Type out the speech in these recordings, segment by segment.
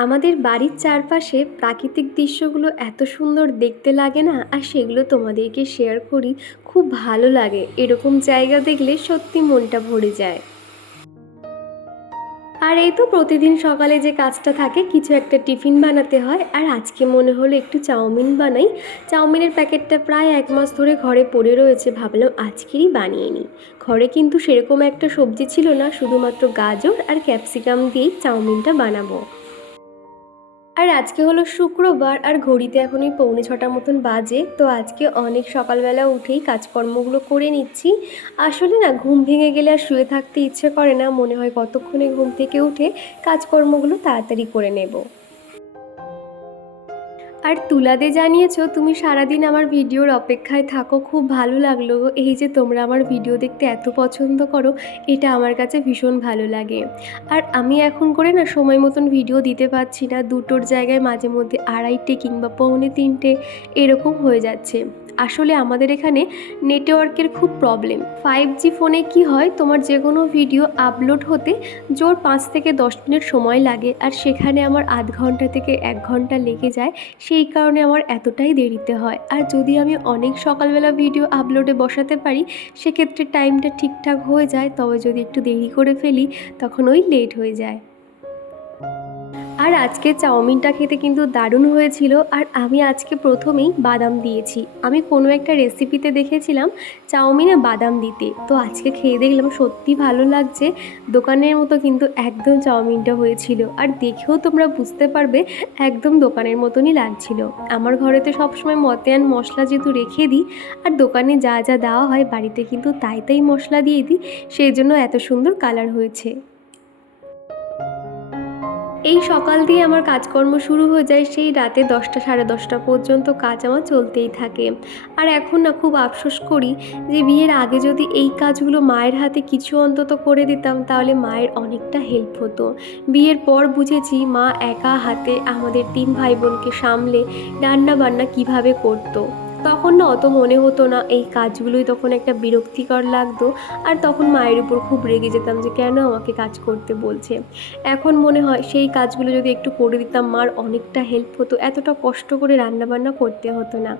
আমাদের বাড়ির চারপাশে প্রাকৃতিক দৃশ্যগুলো এত সুন্দর দেখতে লাগে না? আর সেগুলো তোমাদেরকে শেয়ার করি, খুব ভালো লাগে। এরকম জায়গা দেখলে সত্যি মনটা ভরে যায়। আর এই তো প্রতিদিন সকালে যে কাজটা থাকে, কিছু একটা টিফিন বানাতে হয়। আর আজকে মনে হলো একটু চাউমিন বানাই। চাউমিনের প্যাকেটটা প্রায় এক মাস ধরে ঘরে পড়ে রয়েছে। ভাবলাম আজকেরই বানিয়ে নিই। ঘরে কিন্তু সেরকম একটা সবজি ছিল না, শুধুমাত্র গাজর আর ক্যাপসিকাম দিয়েই চাউমিনটা বানাবো। আর আজকে হলো শুক্রবার আর ঘড়িতে এখন ওই পৌনে ছটার মতন বাজে, তো আজকে অনেক সকালবেলা উঠেই কাজকর্মগুলো করে নিচ্ছি। আসলে না, ঘুম ভেঙে গেলে আর শুয়ে থাকতে ইচ্ছে করে না, মনে হয় কতক্ষণে ঘুম থেকে উঠে কাজকর্মগুলো তাড়াতাড়ি করে নেব। আর তুলাদে জানিয়েছো তুমি সারাদিন আমার ভিডিওর অপেক্ষায় থাকো, খুব ভালো লাগল এই যে তোমরা আমার ভিডিও দেখতে এত পছন্দ করো, এটা আমার কাছে ভীষণ ভালো লাগে। আর আমি এখন করে না সময় মতন ভিডিও দিতে পারছি না, দুটোর জায়গায় মাঝে মধ্যে আড়াইটে কিংবা পৌনে তিনটে এরকম হয়ে যাচ্ছে। আসলে আমাদের এখানে নেটওয়ার্কের খুব প্রবলেম ফাইভ জি ফোনে কি হয়, তোমার যে কোনো ভিডিও আপলোড হতে জোর পাঁচ থেকে দশ মিনিট সময় লাগে আর সেখানে আমার আধ ঘণ্টা থেকে এক ঘণ্টা লেগে যায়, সেই কারণে আমার এতটাই দেরিতে হয়। আর যদি আমি অনেক সকালবেলা ভিডিও আপলোডে বসাতে পারি, সেক্ষেত্রে টাইমটা ঠিকঠাক হয়ে যায়, তবে যদি একটু দেরি করে ফেলি, তখন ওই লেট হয়ে যায়। আর আজকে চাউমিনটা খেতে কিন্তু দারুণ হয়েছিল আর আমি আজকে প্রথমেই বাদাম দিয়েছি। আমি কোনো একটা রেসিপিতে দেখেছিলাম চাউমিনে বাদাম দিতে। তো আজকে খেয়ে দেখলাম সত্যি ভালো লাগছে। দোকানের মতো কিন্তু একদম চাউমিনটা হয়েছিল। আর দেখেও তোমরা বুঝতে পারবে একদম দোকানের মতনই লাগছিল। আমার ঘরে তো সবসময় মতেয়ান মশলা যেহেতু রেখে দিই আর দোকানে যা যা দেওয়া হয় বাড়িতে কিন্তু তাই তাই মশলা দিয়ে দিই। সেই জন্য এত সুন্দর কালার হয়েছে। এই সকাল দিয়ে আমার কাজকর্ম শুরু হয়ে যায় সেই রাতে দশটা সাড়ে দশটা পর্যন্ত কাজ আমার চলতেই থাকে। আর এখন না খুব আফসোস করি যে বিয়ের আগে যদি এই কাজগুলো মায়ের হাতে কিছু অন্তত করে দিতাম তাহলে মায়ের অনেকটা হেল্প হতো। বিয়ের পর বুঝেছি মা একা হাতে আমাদের তিন ভাই বোনকে সামলে রান্না বান্না কীভাবে করতো। তখন না অত মনে হতো না। এই কাজগুলোই তখন একটা বিরক্তিকর লাগতো আর তখন মায়ের উপর খুব রেগে যেতাম যে কেন আমাকে কাজ করতে বলছে। এখন মনে হয় সেই কাজগুলো যদি একটু করে দিতাম, মার অনেকটা হেল্প হতো। এতটা কষ্ট করে রান্নাবান্না করতে হতো না।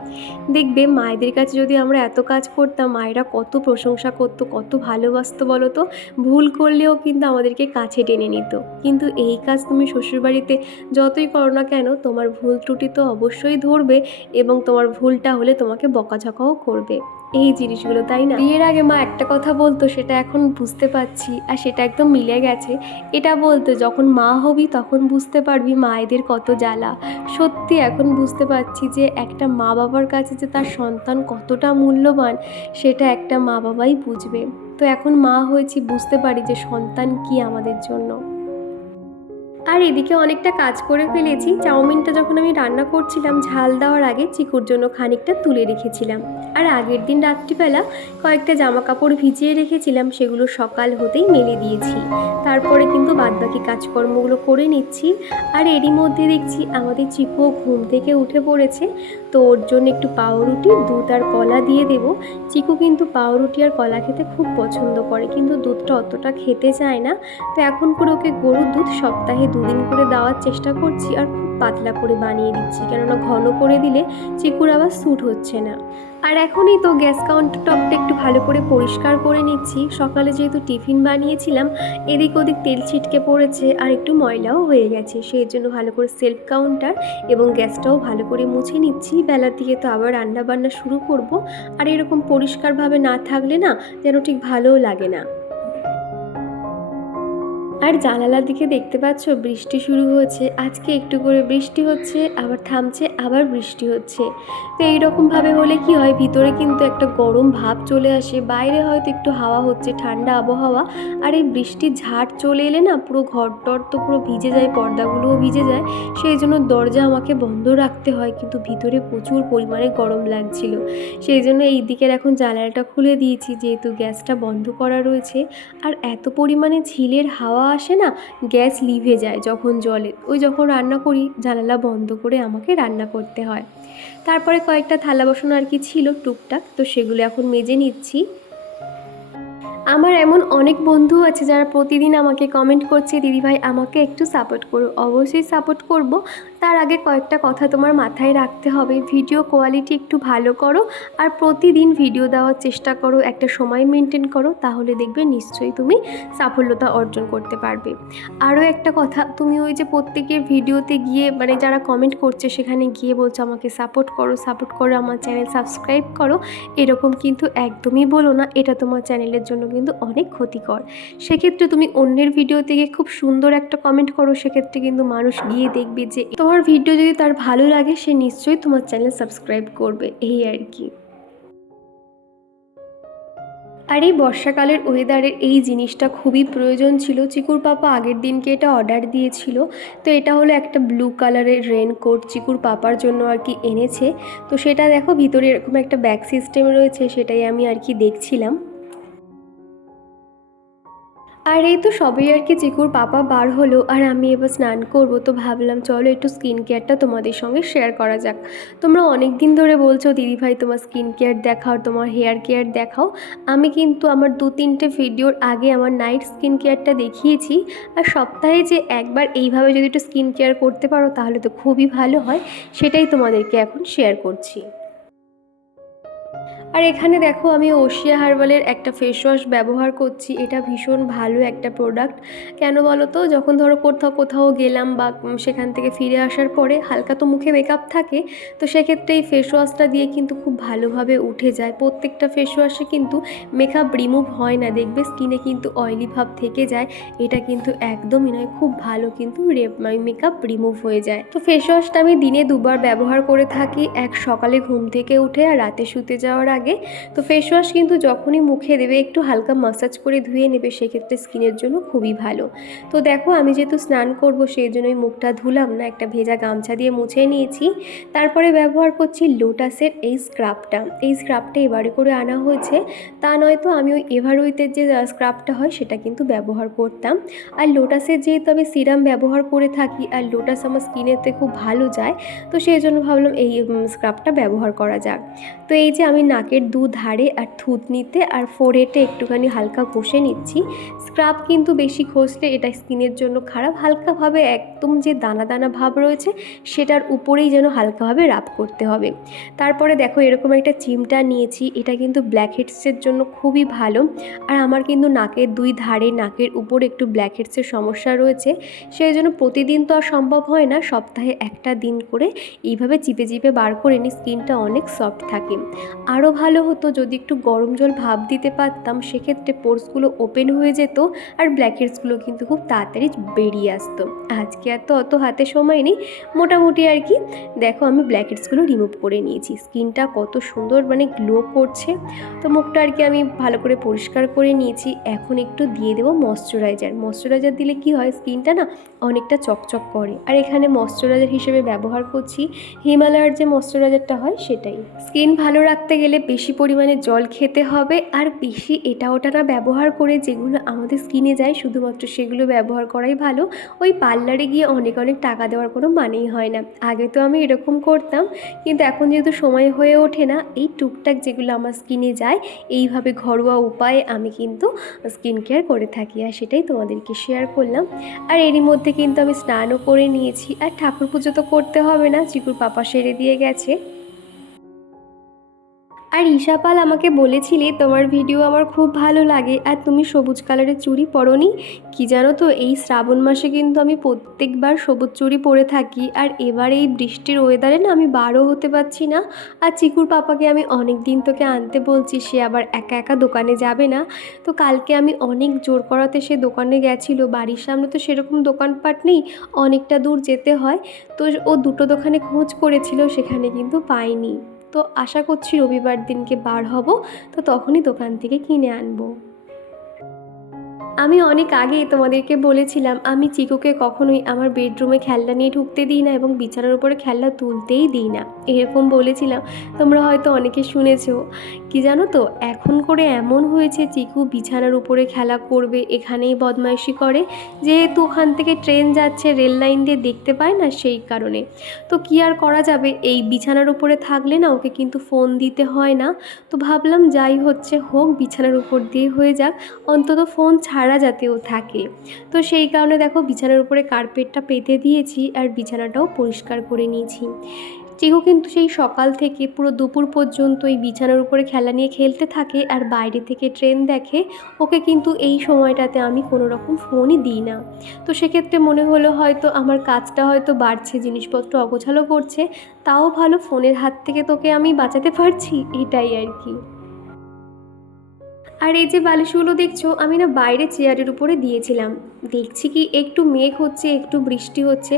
দেখবে মায়েদের কাছে যদি আমরা এত কাজ করতাম, মায়েরা কত প্রশংসা করতো, কত ভালোবাসতো বলো তো, ভুল করলেও কিন্তু আমাদেরকে কাছে টেনে নিত। কিন্তু এই কাজ তুমি শ্বশুরবাড়িতে যতই করো না কেন, তোমার ভুল ত্রুটি তো অবশ্যই ধরবে এবং তোমার ভুলটা হলে তোমাকে বকাঝকাও করবে। এই জিনিসগুলো, তাই না? বিয়ের আগে মা একটা কথা বলতো, সেটা এখন বুঝতে পারছি, আর সেটা একদম মিলে গেছে। এটা বলতো, যখন মা হবি, তখন বুঝতে পারবি মায়েদের কত জ্বালা। সত্যি এখন বুঝতে পারছি যে একটা মা বাবার কাছে যে তার সন্তান কতটা মূল্যবান, সেটা একটা মা বাবাই বুঝবে। তো এখন মা হয়েছি, বুঝতে পারি যে সন্তান কি আমাদের জন্য। আর এদিকে অনেকটা কাজ করে ফেলেছি। চাউমিনটা যখন আমি রান্না করছিলাম, ঝাল দেওয়ার আগে চিকুর জন্য খানিকটা তুলে রেখেছিলাম। আর আগের দিন রাত্রিবেলা কয়েকটা জামা কাপড় ভিজিয়ে রেখেছিলাম, সেগুলো সকাল হতেই মেলে দিয়েছি। তারপরে কিন্তু বাদবাকি কাজকর্মগুলো করে নিচ্ছি। আর এরই মধ্যে দেখছি আমাদের চিকুও ঘুম থেকে উঠে পড়েছে। তো ওর জন্য একটু পাউরুটি, দুধ আর কলা দিয়ে দেব। চিকু কিন্তু পাউরুটি আর কলা খেতে খুব পছন্দ করে, কিন্তু দুধটা অতটা খেতে চায় না। তো এখন করে ওকে গরুর দুধ সপ্তাহে দুদিন করে দেওয়ার চেষ্টা করছি আর খুব পাতলা করে বানিয়ে দিচ্ছি, কেননা ঘন করে দিলে চিকুর আবার স্যুট হচ্ছে না। আর এখনই তো গ্যাস কাউন্টার টপটা একটু ভালো করে পরিষ্কার করে নিচ্ছি। সকালে যেহেতু টিফিন বানিয়েছিলাম, এদিক ওদিক তেল ছিটকে পড়েছে আর একটু ময়লাও হয়ে গেছে, সেই জন্য ভালো করে সেলফ কাউন্টার এবং গ্যাসটাও ভালো করে মুছে নিচ্ছি। বেলার দিকে তো আবার রান্না বান্না শুরু করব, আর এরকম পরিষ্কারভাবে না থাকলে না যেন ঠিক ভালোও লাগে না। আর জানালার দিকে দেখতে পাচ্ছ বৃষ্টি শুরু হয়েছে আজকে একটু করে বৃষ্টি হচ্ছে, আবার থামছে, আবার বৃষ্টি হচ্ছে। তো এইরকমভাবে হলে কি হয়? ভিতরে কিন্তু একটা গরম ভাব চলে আসে, বাইরে হয়তো একটু হাওয়া হচ্ছে, ঠান্ডা আবহাওয়া। আর এই বৃষ্টির ঝাড় চলে এলে না পুরো ঘর টর তো পুরো ভিজে যায়, পর্দাগুলোও ভিজে যায়। সেই জন্য দরজা আমাকে বন্ধ রাখতে হয়, কিন্তু ভিতরে প্রচুর পরিমাণে গরম লাগছিল। সেই জন্য এই দিকের এখন জানালাটা খুলে দিয়েছি, যেহেতু গ্যাসটা বন্ধ করা রয়েছে। আর এত পরিমাণে ঝিলের হাওয়া আসে না, গ্যাস লিভে যায় যখন জলে। ওই যখন রান্না করি, জানালা বন্ধ করে আমাকে রান্না করতে হয়। তারপরে কয়েকটা থালা বাসন আর কি ছিল টুকটাক, তো সেগুলো এখন মেজে নিচ্ছি। আমার এমন অনেক বন্ধু আছে যারা প্রতিদিন আমাকে কমেন্ট করছে, দিদিভাই, আমাকে একটু সাপোর্ট করো। অবশ্যই সাপোর্ট করব। তার আগে কয়েকটা কথা তোমার মাথায় রাখতে হবে। ভিডিও কোয়ালিটি একটু ভালো করো আর প্রতিদিন ভিডিও দেওয়ার চেষ্টা করো, একটা সময় মেনটেন করো, তাহলে দেখবে নিশ্চয়ই তুমি সাফল্যতা অর্জন করতে পারবে। আরও একটা কথা, তুমি ওই যে প্রত্যেকের ভিডিওতে গিয়ে মানে যারা কমেন্ট করছে সেখানে গিয়ে বলছো, আমাকে সাপোর্ট করো সাপোর্ট করো, আমার চ্যানেল সাবস্ক্রাইব করো। এরকম কিন্তু একদমই বলো না, এটা তোমার চ্যানেলের জন্য কিন্তু অনেক ক্ষতিকর। সেক্ষেত্রে তুমি অন্যের ভিডিও থেকে খুব সুন্দর একটা কমেন্ট করো, সেক্ষেত্রে কিন্তু মানুষ গিয়ে দেখবে যে তোমার ভিডিও যদি তার ভালো লাগে, সে নিশ্চয়ই তোমার চ্যানেল সাবস্ক্রাইব করবে। এই আর কি। আর এই বর্ষাকালের ওয়েদারের এই জিনিসটা খুবই প্রয়োজন ছিল। চিকুর পাপা আগের দিনকে এটা অর্ডার দিয়েছিল। তো এটা হলো একটা ব্লু কালারের রেনকোট চিকুর পাপার জন্য আর কি এনেছে। তো সেটা দেখো, ভিতরে এরকম একটা ব্যাগ সিস্টেম রয়েছে, সেটাই আমি আর কি দেখছিলাম। আর এই তো সবই আর কি চিকুর পাপা বার হলো, আর আমি এবার স্নান করব। তো ভাবলাম, চলো একটু স্কিন কেয়ারটা তোমাদের সঙ্গে শেয়ার করা যাক। তোমরা অনেক দিন ধরে বলছো দিদিভাই তোমার স্কিন কেয়ার দেখাও, তোমার হেয়ার কেয়ার দেখাও। আমি কিন্তু আমার দু তিনটে ভিডিওর আগে আমার নাইট স্কিন কেয়ারটা দেখিয়েছি। আর সপ্তাহে যে একবার এইভাবে যদি একটু স্কিন কেয়ার করতে পারো, তাহলে তো খুবই ভালো হয়। সেটাই তোমাদেরকে এখন শেয়ার করছি। আর এখানে দেখো আমি ওশিয়া হার্বালের একটা ফেস ওয়াশ ব্যবহার করছি। এটা ভীষণ ভালো একটা প্রোডাক্ট কেন বলো তো যখন ধরো কোথাও কোথাও গেলাম বা সেখান থেকে ফিরে আসার পরে হালকা তো মুখে মেকআপ থাকে, তো সেক্ষেত্রে এই ফেস ওয়াশটা দিয়ে কিন্তু খুব ভালোভাবে উঠে যায়। প্রত্যেকটা ফেস ওয়াশে কিন্তু মেকআপ রিমুভ হয় না। দেখবে স্কিনে কিন্তু অয়েলি ভাব থেকে যায়। এটা কিন্তু একদমই নয়, খুব ভালো কিন্তু মেকআপ রিমুভ হয়ে যায়। তো ফেস ওয়াশটা আমি দিনে দুবার ব্যবহার করে থাকি। এক সকালে ঘুম থেকে উঠে আর রাতে শুতে যাওয়ার আগে তো ফেস ওয়াশ কিন্তু যখনই মুখে দেবে একটু হালকা মাসাজ করে ধুয়ে নেবে সেক্ষেত্রে স্কিনের জন্য খুবই ভালো। তো দেখো আমি যেহেতু স্নান করব সেই জন্যই মুখটা ধুলাম না, একটা ভেজা গামছা দিয়ে মুছে নিয়েছি। তারপরে ব্যবহার করছি লোটাসের এই স্ক্রাবটা এই স্ক্রাবটা এবারে করে আনা হয়েছে। তা নয়তো আমি ওই এভারউইথের যে স্ক্রাবটা হয় সেটা কিন্তু ব্যবহার করতাম। আর লোটাসের যেহেতু আমি সিরাম ব্যবহার করে থাকি আর লোটাস আমার স্কিনেতে খুব ভালো যায়, তো সেই জন্য ভাবলাম এই স্ক্রাবটা ব্যবহার করা যাক। তো এই যে আমি নাকের দু ধারে আর থুতনিতে আর ফোরহেডে একটুখানি হালকা ঘষে নিচ্ছি। স্ক্রাব কিন্তু বেশি ঘষলে এটা স্কিনের জন্য খারাপ। হালকাভাবে একদম যে দানা দানা ভাব রয়েছে, সেটার উপরেই যেন হালকাভাবে রাব করতে হবে। তারপরে দেখো এরকম একটা চিমটা নিয়েছি, এটা কিন্তু ব্ল্যাক হেডসের জন্য খুবই ভালো। আর আমার কিন্তু নাকের দুই ধারে, নাকের উপর একটু ব্ল্যাক হেডসের সমস্যা রয়েছে। সেই জন্য প্রতিদিন তো আর সম্ভব হয় না, সপ্তাহে একটা দিন করে এইভাবে চিপে চিপে বার করে নিই, স্কিনটা অনেক সফট থাকে। আরও ভালো হতো। যদি একটু গরম জল ভাপ দিতে পারতাম, সেক্ষেত্রে পোর্সগুলো ওপেন হয়ে যেত আর ব্ল্যাকেটসগুলো কিন্তু খুব তাড়াতাড়ি বেরিয়ে আসতো। আজকে আর তো অত হাতে সময় নেই। মোটামুটি আর কি, দেখো আমি ব্ল্যাকেটসগুলো রিমুভ করে নিয়েছি। স্কিনটা কত সুন্দর মানে গ্লো করছে। তো মুখটা আর কি আমি ভালো করে পরিষ্কার করে নিয়েছি। এখন একটু দিয়ে দেবো ময়শ্চারাইজার। ময়শ্চারাইজার দিলে কি হয়, স্কিনটা না অনেকটা চকচক করে। আর এখানে ময়শ্চারাইজার হিসেবে ব্যবহার করছি। হিমালয়ার যে ময়শ্চারাইজারটা হয় সেটাই। স্কিন ভালো রাখতে গেলে বেশি পরিমাণে জল খেতে হবে আর বেশি এটা ওটা না ব্যবহার করে যেগুলো আমাদের স্কিনে যায় শুধুমাত্র সেগুলো ব্যবহার করাই ভালো। ওই পার্লারে গিয়ে অনেক অনেক টাকা দেওয়ার কোনো মানেই হয় না। আগে তো আমি এরকম করতাম, কিন্তু এখন যেহেতু সময় হয়ে ওঠে না, এই টুকটাক যেগুলো আমার স্কিনে যায়, এইভাবে ঘরোয়া উপায়ে আমি কিন্তু স্কিন কেয়ার করে থাকি আর সেটাই তোমাদেরকে শেয়ার করলাম। আর এরই মধ্যে কিন্তু আমি স্নানও করে নিয়েছি, আর ঠাকুর পুজো তো করতে হবে না, চিকুর পাপা সেরে দিয়ে গেছে। আর ঈশাপাল আমাকে বলেছিলে তোমার ভিডিও আমার খুব ভালো লাগে। আর তুমি সবুজ কালারের চুড়ি পরনি? কি জানো তো, এই শ্রাবণ মাসে কিন্তু আমি প্রত্যেকবার সবুজ চুড়ি পরে থাকি। আর এবার এই বৃষ্টির ওয়েদারে না আমি বারও হতে পারছি না। আর চিকুর পাপাকে আমি অনেক দিন তোকে আনতে বলছি, সে আবার একা একা দোকানে যাবে না। তো কালকে আমি অনেক জোর করাতে সে দোকানে গেছিল। বাড়ির সামনে তো সেরকম দোকানপাট নেই, অনেকটা দূর যেতে হয়। তো ও দুটো দোকানে খোঁজ করেছিল, সেখানে কিন্তু পাইনি তো আশা করছি রবিবার দিনকে বার হব, তো তখনই দোকান থেকে কিনে আনব। আমি অনেক আগে তোমাদেরকে বলেছিলাম, আমি চিকুকে কখনোই আমার বেডরুমে খেলনা নিয়ে ঢুকতে দিই না এবং বিছানার উপরে খেলনা তুলতেই দিই না। এরকম বলেছিলাম। তোমরা হয়তো অনেকে শুনেছো। কি জানো তো, এখন করে এমন হয়েছে চিকু বিছানার উপরে খেলা করবে, এখানেই বদমাইশি করে। যেহেতু ওখান থেকে ট্রেন যাচ্ছে, রেল লাইন দিয়ে দেখতে পায় না সেই কারণে। তো কি আর করা যাবে? এই বিছানার উপরে থাকলে না ওকে কিন্তু ফোন দিতে হয় না। তো ভাবলাম যাই হচ্ছে হোক, বিছানার উপর দিয়ে হয়ে যাক। অন্তত ফোন ছাড়া যাতেও থাকে। তো সেই কারণে দেখো, বিছানার উপরে কার্পেটটা পেতে দিয়েছি আর বিছানাটাও পরিষ্কার করে নিয়েছি। চিহু কিন্তু সেই সকাল থেকে পুরো দুপুর পর্যন্ত এই বিছানার উপরে খেলা নিয়ে খেলতে থাকে আর বাইরে থেকে ট্রেন দেখে ওকে কিন্তু এই সময়টাতে আমি কোনো রকম ফোনই দিই না। তো সেক্ষেত্রে মনে হলো হয়তো আমার কাজটা হয়তো বাড়ছে, জিনিসপত্র অগোছালো করছে, তাও ভালো ফোনের হাত থেকে তোকে আমি বাঁচাতে পারছি? এটাই আর কি। আর এই যে বালিশগুলো দেখছ, আমি না বাইরে চেয়ারের উপরে দিয়েছিলাম। দেখছি কি একটু মেঘ হচ্ছে, একটু বৃষ্টি হচ্ছে,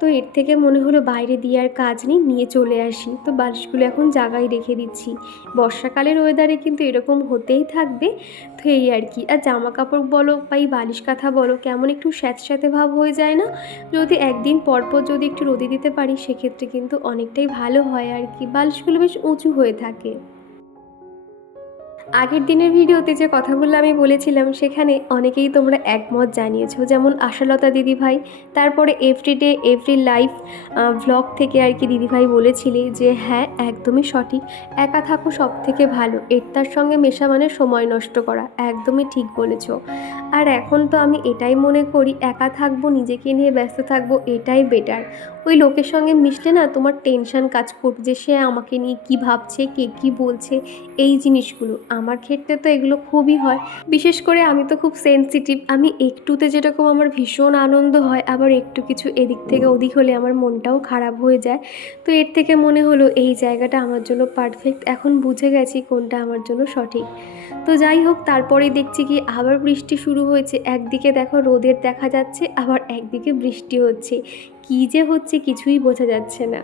তো এর থেকে মনে হলো বাইরে দিয়ে আর কাজ নেই, নিয়ে চলে আসি। তো বালিশগুলো এখন জায়গায় রেখে দিচ্ছি। বর্ষাকালের ওয়েদারে কিন্তু এরকম হতেই থাকবে, তো এই আর কি। আর জামা কাপড় বলো বা এই বালিশ কাঁথা বলো, কেমন একটু স্যাঁতস্যাঁতে ভাব হয়ে যায় না? যদি একদিন পরপর যদি একটু রোদে দিতে পারি, সেক্ষেত্রে কিন্তু অনেকটাই ভালো হয় আর কি। বালিশগুলো বেশ উঁচু হয়ে থাকে। আগের দিনের ভিডিওতে যে কথাগুলো আমি বলেছিলাম, সেখানে অনেকেই তোমরা একমত জানিয়েছো। যেমন আশালতা দিদিভাই, তারপরে এভরিডে এভরি লাইফ ভ্লগ থেকে আর কি দিদিভাই বলেছিলে যে হ্যাঁ একদমই সঠিক। একা থাকো সব থেকে ভালো। এর তার সঙ্গে মেশা মানে সময় নষ্ট করা। একদমই ঠিক বলেছ। আর এখন তো আমি এটাই মনে করি, একা থাকব, নিজেকে নিয়ে ব্যস্ত থাকব, এটাই বেটার ওই লোকের সঙ্গে মিশলে না তোমার টেনশন কাজ করবে যে, সে আমাকে নিয়ে কী ভাবছে, কে কী বলছে, এই জিনিসগুলো। আমার ক্ষেত্রে তো এগুলো খুবই হয়। বিশেষ করে আমি তো খুব সেনসিটিভ আমি একটুতে যেরকম আমার ভীষণ আনন্দ হয়, আবার একটু কিছু এদিক থেকে ওদিক হলে আমার মনটাও খারাপ হয়ে যায়। তো এর থেকে মনে হলো এই জায়গাটা আমার জন্য পারফেক্ট এখন বুঝে গেছি কোনটা আমার জন্য সঠিক। তো যাই হোক তারপরে দেখছি কি আবার বৃষ্টি শুরু হয়েছে, একদিকে দেখো রোদের দেখা যাচ্ছে, আবার একদিকে বৃষ্টি হচ্ছে। কী যে হচ্ছে কিছুই বোঝা যাচ্ছে না।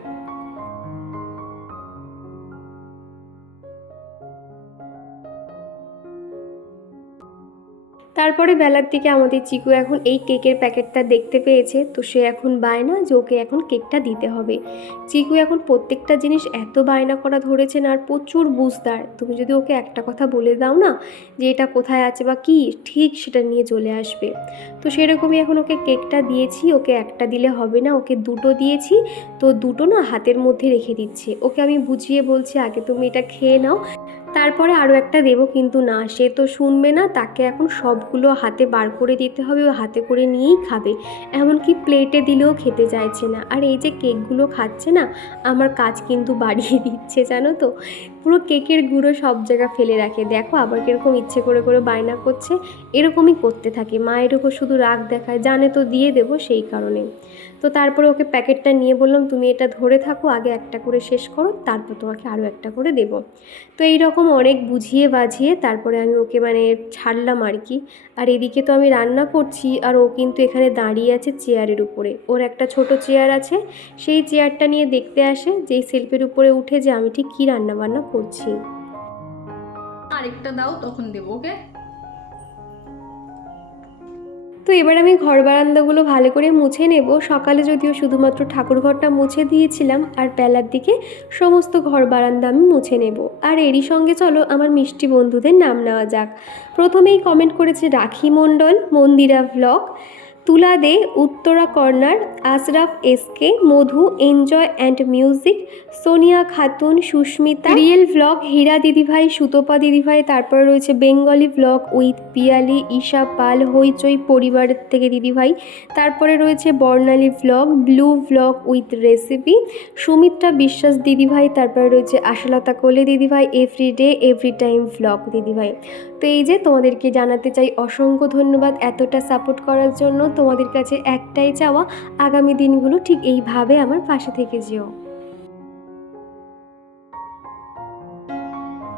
তারপরে বেলার দিকে আমাদের চিকু এখন এই কেকের প্যাকেটটা দেখতে পেয়েছে, তো সে এখন বায়না যে ওকে এখন কেকটা দিতে হবে। চিকু এখন প্রত্যেকটা জিনিস এত বায়না করা ধরেছে না, আর প্রচুর বুঝদার। তুমি যদি ওকে একটা কথা বলে দাও না যে এটা কোথায় আছে বা কি, ঠিক সেটা নিয়ে চলে আসবে। তো সেরকমই এখন ওকে কেকটা দিয়েছি, ওকে একটা দিলে হবে না, ওকে দুটো দিয়েছি, তো দুটো না হাতের মধ্যে রেখে দিচ্ছে। ওকে আমি বুঝিয়ে বলছি, আগে তুমি এটা খেয়ে নাও। তারপরে আরও একটা দেবো কিন্তু না, সে তো শুনবে না, তাকে এখন সবগুলো হাতে বার করে দিতে হবে, ও হাতে করে নিয়েই খাবে। এমনকি প্লেটে দিলেও খেতে চাইছে না। আর এই যে কেকগুলো খাচ্ছে না, আমার কাজ কিন্তু বাড়িয়ে দিচ্ছে, জানো তো? পুরো কেকের গুঁড়ো সব জায়গা ফেলে রাখে। দেখো আবার কীরকম ইচ্ছে করে করে বায়না করছে। এরকমই করতে থাকে। মায়ের ওপর শুধু রাগ দেখায়। জানে তো দিয়ে দেবো সেই কারণে। তো তারপরে ওকে প্যাকেটটা নিয়ে বললাম, তুমি এটা ধরে থাকো, আগে একটা করে শেষ করো, তারপর তোমাকে আরও একটা করে দেবো। তো এই রকম অনেক বুঝিয়ে বাঝিয়ে তারপরে আমি ওকে মানে ছাড়লাম আর কি। আর এদিকে তো আমি রান্না করছি আর ও কিন্তু এখানে দাঁড়িয়ে আছে চেয়ারের উপরে। ওর একটা ছোট চেয়ার আছে, সেই চেয়ারটা নিয়ে দেখতে আসে যেই সেলফের উপরে উঠে যে আমি ঠিক কী রান্না বান্না করছি। আরেকটা দাও, তখন দেবো, ওকে? তো এবার আমি ঘর বারান্দাগুলো ভালো করে মুছে নেব। সকালে যদিও শুধুমাত্র ঠাকুরঘরটা মুছে দিয়েছিলাম, আর বেলার দিকে সমস্ত ঘর বারান্দা আমি মুছে নেব। আর এরই সঙ্গে চলো আমার মিষ্টি বন্ধুদের নাম নেওয়া যাক। প্রথমেই কমেন্ট করেছে রাখি Mondal, Mandira vlog Tula De, Uttara corner, Ashraf SK, Madhu, enjoy and music, Sonia Khatun, Susmita, real vlog Hira দিদিভাই, সুতপা দিদিভাই, তারপর রয়েছে Bengali vlog with Piyali, Isha Pal, হইচই পরিবারের থেকে দিদিভাই, তারপরে রয়েছে Barnali vlog blue vlog with recipe, Sumitra Biswas দিদিভাই, তারপরে রয়েছে আশালতা কোলে দিদিভাই every day every time vlog দিদিভাই। তো এই যে তোমাদেরকে জানাতে চাই অসংখ্য ধন্যবাদ এতটা সাপোর্ট করার জন্য। তোমাদের কাছে একটাই চাওয়া, আগামী দিনগুলো ঠিক এইভাবে আমার পাশে থেকে যেও।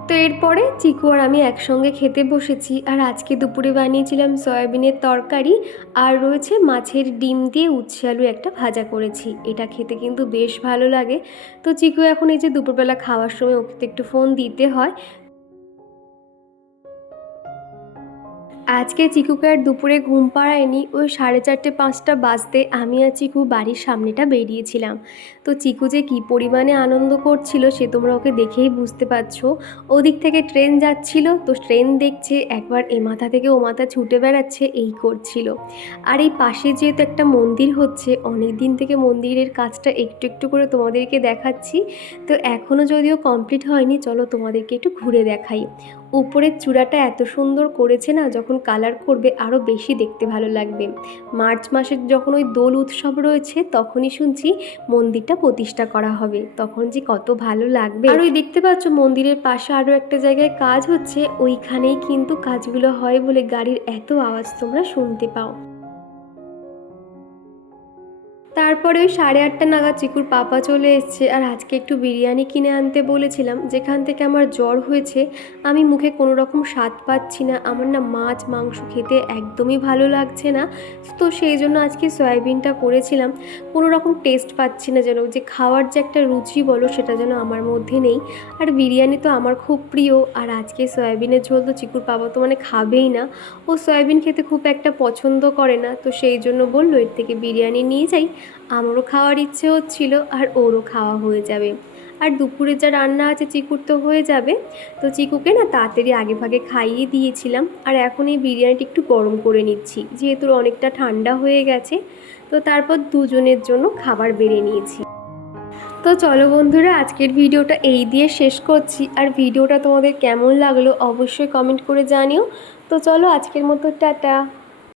তো এরপরে চিকু আর আমি একসঙ্গে খেতে বসেছি আর আজকে দুপুরে বানিয়েছিলাম সয়াবিনের তরকারি আর রয়েছে মাছের ডিম দিয়ে উচ্ছে আলু একটা ভাজা করেছি। এটা খেতে কিন্তু বেশ ভালো লাগে। তো চিকু এখন এই যে দুপুরবেলা খাওয়ার সময় ওকে তো একটু ফোন দিতে হয়। আজকে চিকুকে আর দুপুরে ঘুম পাড়ায়নি, ওই সাড়ে চারটে পাঁচটা বাজতে আমি আর চিকু বাড়ির সামনেটা বেরিয়েছিলাম। তো চিকু যে কী পরিমাণে আনন্দ করছিল সে তোমরা ওকে দেখেই বুঝতে পারছ। ওদিক থেকে ট্রেন যাচ্ছিল, তো ট্রেন দেখছে একবার এ মাথা থেকে ও মাথা ছুটে বেড়াচ্ছে, এই করছিল। আর এই পাশে যেহেতু একটা মন্দির হচ্ছে অনেক দিন থেকে মন্দিরের কাজটা একটু একটু করে তোমাদেরকে দেখাচ্ছি। তো এখনও যদিও কমপ্লিট হয়নি, চলো তোমাদেরকে একটু ঘুরে দেখাই। উপরের চূড়াটা এত সুন্দর করেছে না, যখন কালার করবে আরও বেশি দেখতে ভালো লাগবে। মার্চ মাসের যখন ওই দোল উৎসব রয়েছে, তখনই শুনছি মন্দিরটা প্রতিষ্ঠা করা হবে। তখন যে কত ভালো লাগবে। আর ওই দেখতে পাচ্ছ মন্দিরের পাশে আরও একটা জায়গায় কাজ হচ্ছে। ওইখানেই কিন্তু কাজগুলো হয় বলে গাড়ির এত আওয়াজ তোমরা শুনতে পাও। তারপরে ওই সাড়ে আটটা নাগাদ চিকুর পাপা চলে এসছে আর আজকে একটু বিরিয়ানি কিনে আনতে বলেছিলাম। যেখান থেকে আমার জ্বর হয়েছে, আমি মুখে কোনো রকম স্বাদ পাচ্ছি না। আমার না মাছ, মাংস খেতে একদমই ভালো লাগছে না। তো সেই জন্য আজকে সয়াবিনটা করেছিলাম। কোনো রকম টেস্ট পাচ্ছি না যেন। যে খাওয়ার যে একটা রুচি বলো, সেটা যেন আমার মধ্যে নেই। আর বিরিয়ানি তো আমার খুব প্রিয়। আর আজকে সয়াবিনের ঝোল তো চিকুর পাপা তো মানে খাবেই না। ও সয়াবিন খেতে খুব একটা পছন্দ করে না। তো সেই জন্য বলল, এর থেকে বিরিয়ানি নিয়ে যাই। আমারও খাওয়ার ইচ্ছে হচ্ছিল আর ওরও খাওয়া হয়ে যাবে। আর দুপুরে যা রান্না আছে চিকুর তো হয়ে যাবে। তো চিকুকে না তাড়াতাড়ি আগে ভাগে খাইয়ে দিয়েছিলাম। আর এখন এই বিরিয়ানিটা একটু গরম করে নিচ্ছি, যেহেতু অনেকটা ঠান্ডা হয়ে গেছে। তো তারপর দুজনের জন্য খাবার বেড়ে নিয়েছি। তো চলো বন্ধুরা, আজকের ভিডিওটা এই দিয়ে শেষ করছি। আর ভিডিওটা তোমাদের কেমন লাগল অবশ্যই কমেন্ট করে জানিও। তো চলো আজকের মতো টাটা।